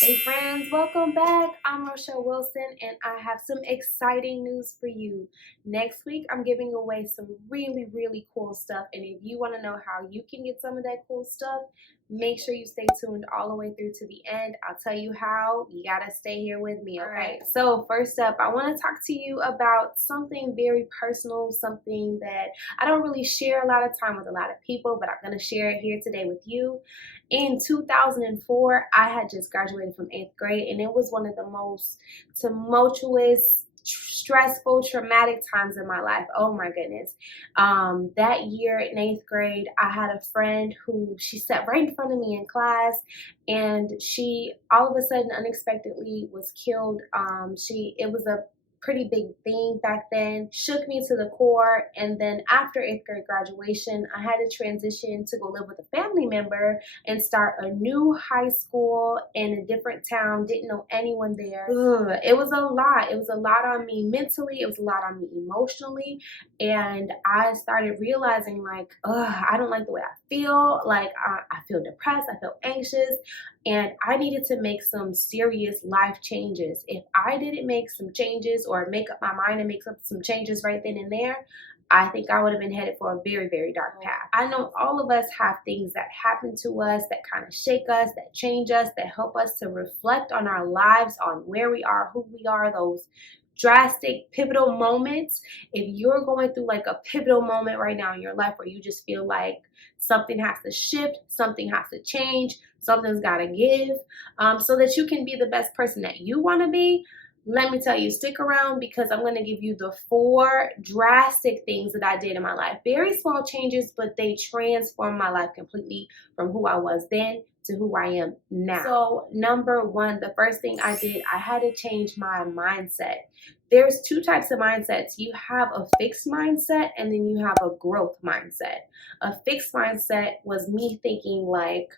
Hey friends, welcome back. I'm Rochelle Wilson and I have some exciting news for you. Next week, I'm giving away some really cool stuff. And if you want to know how you can get some of that cool stuff, make sure you stay tuned all the way through to the end. I'll tell you how. You got to stay here with me, okay? So, first up, I want to talk to you about something very personal, something that I don't really share a lot of time with a lot of people, but I'm going to share it here today with you. In 2004, I had just graduated from 8th grade, and it was one of the most tumultuous, stressful, traumatic times in my life. Oh my goodness. That year in 8th grade, I had a friend who she sat right in front of me in class, and she all of a sudden unexpectedly was killed. It was a pretty big thing back then, shook me to the core. And then after 8th grade graduation, I had to transition to go live with a family member and start a new high school in a different town. Didn't know anyone there. Ugh, it was a lot. It was a lot on me mentally. It was a lot on me emotionally. And I started realizing like, I don't like the way I feel. Like I feel depressed. I feel anxious. And I needed to make some serious life changes. If I didn't make some changes or make up my mind and make some changes right then and there, I think I would have been headed for a very dark path. I know all of us have things that happen to us that kind of shake us, that change us, that help us to reflect on our lives, on where we are, who we are, those drastic pivotal moments. If you're going through like a pivotal moment right now in your life where you just feel like something has to shift, something has to change, something's got to give, so that you can be the best person that you want to be, let me tell you, stick around because I'm going to give you the 4 drastic things that I did in my life. Very small changes, but they transformed my life completely from who I was then to who I am now. So number 1, the first thing I did, I had to change my mindset. There's 2 types of mindsets. You have a fixed mindset and then you have a growth mindset. A fixed mindset was me thinking like,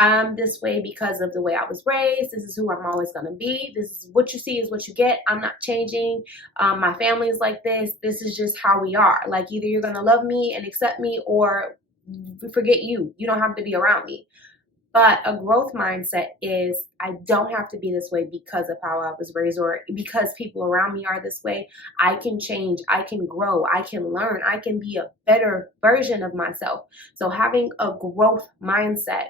I'm this way because of the way I was raised. This is who I'm always going to be. This is what you see is what you get. I'm not changing. My family is like this. This is just how we are. Like either you're going to love me and accept me or forget you. You don't have to be around me. But a growth mindset is I don't have to be this way because of how I was raised or because people around me are this way. I can change. I can grow. I can learn. I can be a better version of myself. So having a growth mindset,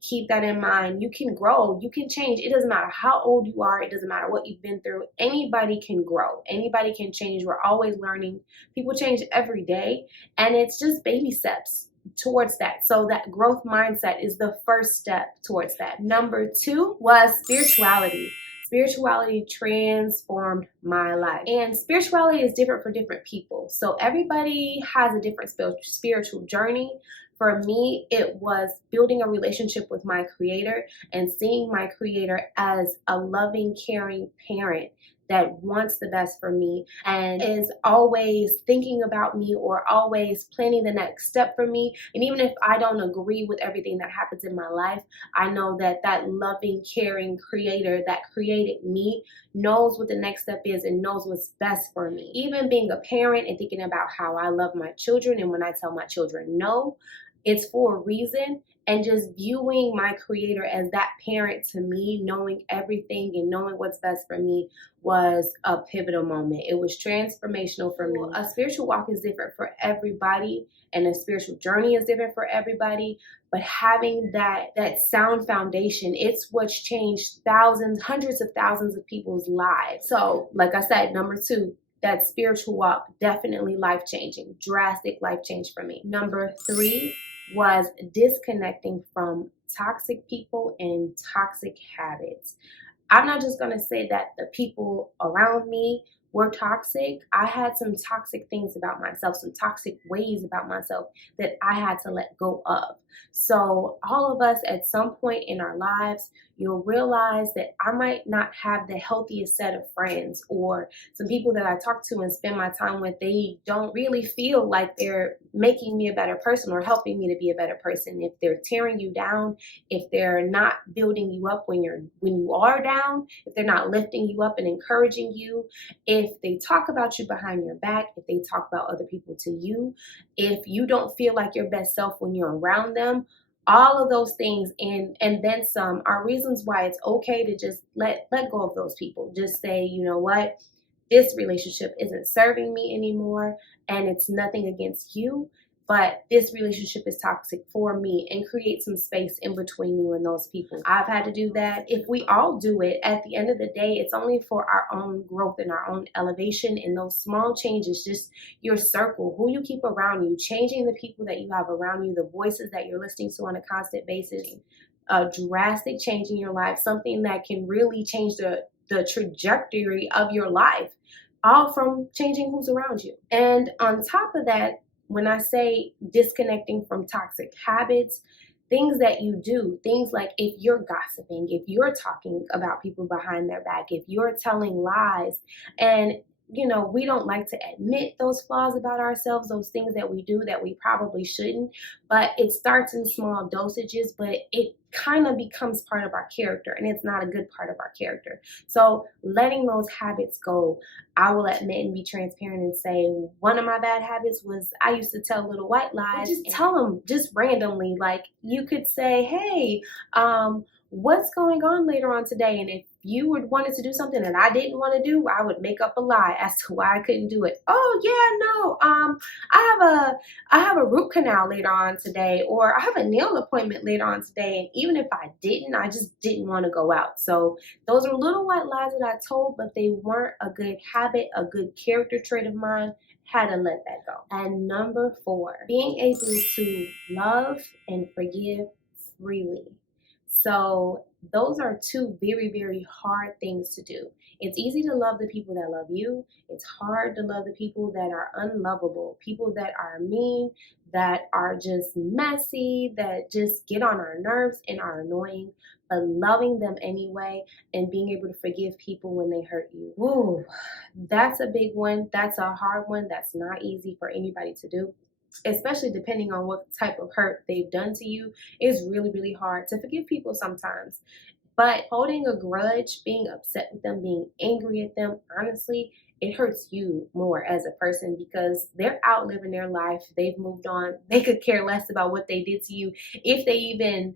keep that in mind. You can grow. You can change. It doesn't matter how old you are. It doesn't matter what you've been through. Anybody can grow. Anybody can change. We're always learning. People change every day. And it's just baby steps towards that. So that growth mindset is the first step towards that. Number 2 was spirituality. Spirituality transformed my life. And spirituality is different for different people. So everybody has a different spiritual journey. For me, it was building a relationship with my creator and seeing my creator as a loving, caring parent that wants the best for me and is always thinking about me or always planning the next step for me. And even if I don't agree with everything that happens in my life, I know that that loving, caring creator that created me knows what the next step is and knows what's best for me. Even being a parent and thinking about how I love my children, and when I tell my children no, it's for a reason. And just viewing my creator as that parent to me, knowing everything and knowing what's best for me was a pivotal moment. It was transformational for me. A spiritual walk is different for everybody and a spiritual journey is different for everybody. But having that sound foundation, it's what's changed thousands, hundreds of thousands of people's lives. So like I said, number 2, that spiritual walk, definitely life-changing, drastic life change for me. Number 3 was disconnecting from toxic people and toxic habits. I'm not just going to say that the people around me were toxic. I had some toxic things about myself, some toxic ways about myself that I had to let go of. So all of us at some point in our lives, you'll realize that I might not have the healthiest set of friends, or some people that I talk to and spend my time with, they don't really feel like they're making me a better person or helping me to be a better person. If they're tearing you down, if they're not building you up when you are down, if they're not lifting you up and encouraging you, if they talk about you behind your back, if they talk about other people to you, if you don't feel like your best self when you're around them, All of those things and then some are reasons why it's okay to just let go of those people. Just say, you know what, this relationship isn't serving me anymore, and it's nothing against you, but this relationship is toxic for me, and create some space in between you and those people. I've had to do that. If we all do it, at the end of the day, it's only for our own growth and our own elevation. And those small changes, just your circle, who you keep around you, changing the people that you have around you, the voices that you're listening to on a constant basis, a drastic change in your life, something that can really change the trajectory of your life, all from changing who's around you. And on top of that, when I say disconnecting from toxic habits, things that you do, things like if you're gossiping, if you're talking about people behind their back, if you're telling lies, and we don't like to admit those flaws about ourselves, those things that we do that we probably shouldn't, but it starts in small dosages, but it kind of becomes part of our character, and it's not a good part of our character. So letting those habits go, I will admit and be transparent and say one of my bad habits was I used to tell little white lies. Just tell them just randomly. Like you could say, hey, what's going on later on today? And if you would wanted to do something that I didn't want to do, I would make up a lie as to why I couldn't do it. Oh yeah, no, I have a root canal later on today, or I have a nail appointment later on today. And even if I didn't, I just didn't want to go out. So those are little white lies that I told, but they weren't a good habit, a good character trait of mine. Had to let that go. And number 4, being able to love and forgive freely. So those are 2 very, very hard things to do. It's easy to love the people that love you. It's hard to love the people that are unlovable, people that are mean, that are just messy, that just get on our nerves and are annoying, but loving them anyway and being able to forgive people when they hurt you. Woo, that's a big one. That's a hard one. That's not easy for anybody to do, especially depending on what type of hurt they've done to you. It's really, really hard to forgive people sometimes. But holding a grudge, being upset with them, being angry at them, honestly, it hurts you more as a person because they're out living their life. They've moved on. They could care less about what they did to you, if they even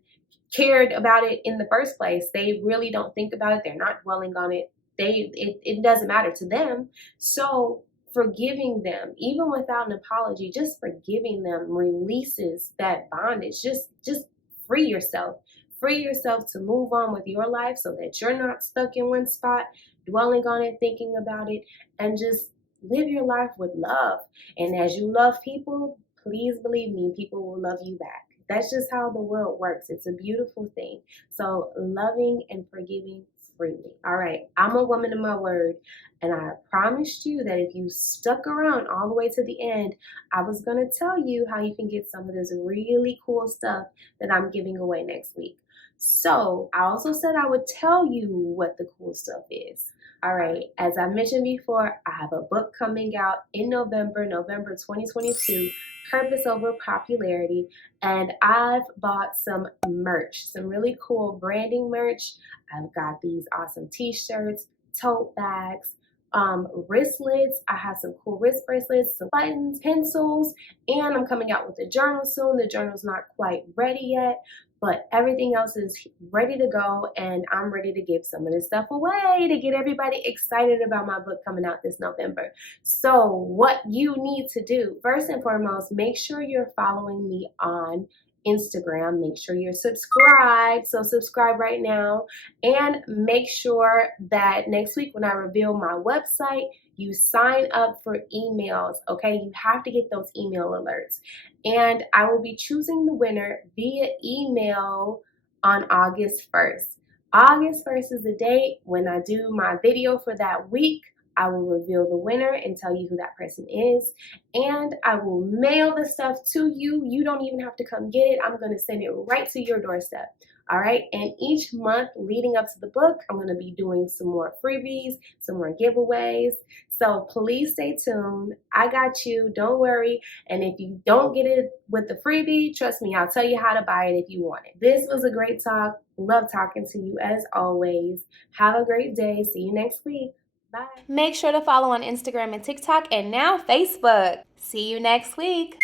cared about it in the first place. They really don't think about it. They're not dwelling on it. It doesn't matter to them. So forgiving them, even without an apology, just forgiving them releases that bondage. Just free yourself. Free yourself to move on with your life so that you're not stuck in one spot, dwelling on it, thinking about it, and just live your life with love. And as you love people, please believe me, people will love you back. That's just how the world works. It's a beautiful thing. So loving and forgiving freely. All right, I'm a woman of my word, and I promised you that if you stuck around all the way to the end, I was going to tell you how you can get some of this really cool stuff that I'm giving away next week. So I also said I would tell you what the cool stuff is. All right, as I mentioned before, I have a book coming out in November 2022, Purpose Over Popularity, and I've bought some merch, some really cool branding merch. I've got these awesome t-shirts, tote bags, wristlets. I have some cool wrist bracelets, some buttons, pencils, and I'm coming out with a journal soon. The journal's not quite ready yet, but everything else is ready to go, and I'm ready to give some of this stuff away to get everybody excited about my book coming out this November. So what you need to do, first and foremost, make sure you're following me on Instagram. Make sure you're subscribed. So subscribe right now, and make sure that next week when I reveal my website, you sign up for emails, okay? You have to get those email alerts. And I will be choosing the winner via email on August 1st. August 1st is the date when I do my video for that week. I will reveal the winner and tell you who that person is. And I will mail the stuff to you. You don't even have to come get it. I'm going to send it right to your doorstep. All right. And each month leading up to the book, I'm going to be doing some more freebies, some more giveaways. So please stay tuned. I got you. Don't worry. And if you don't get it with the freebie, trust me, I'll tell you how to buy it if you want it. This was a great talk. Love talking to you as always. Have a great day. See you next week. Bye. Make sure to follow on Instagram and TikTok and now Facebook. See you next week.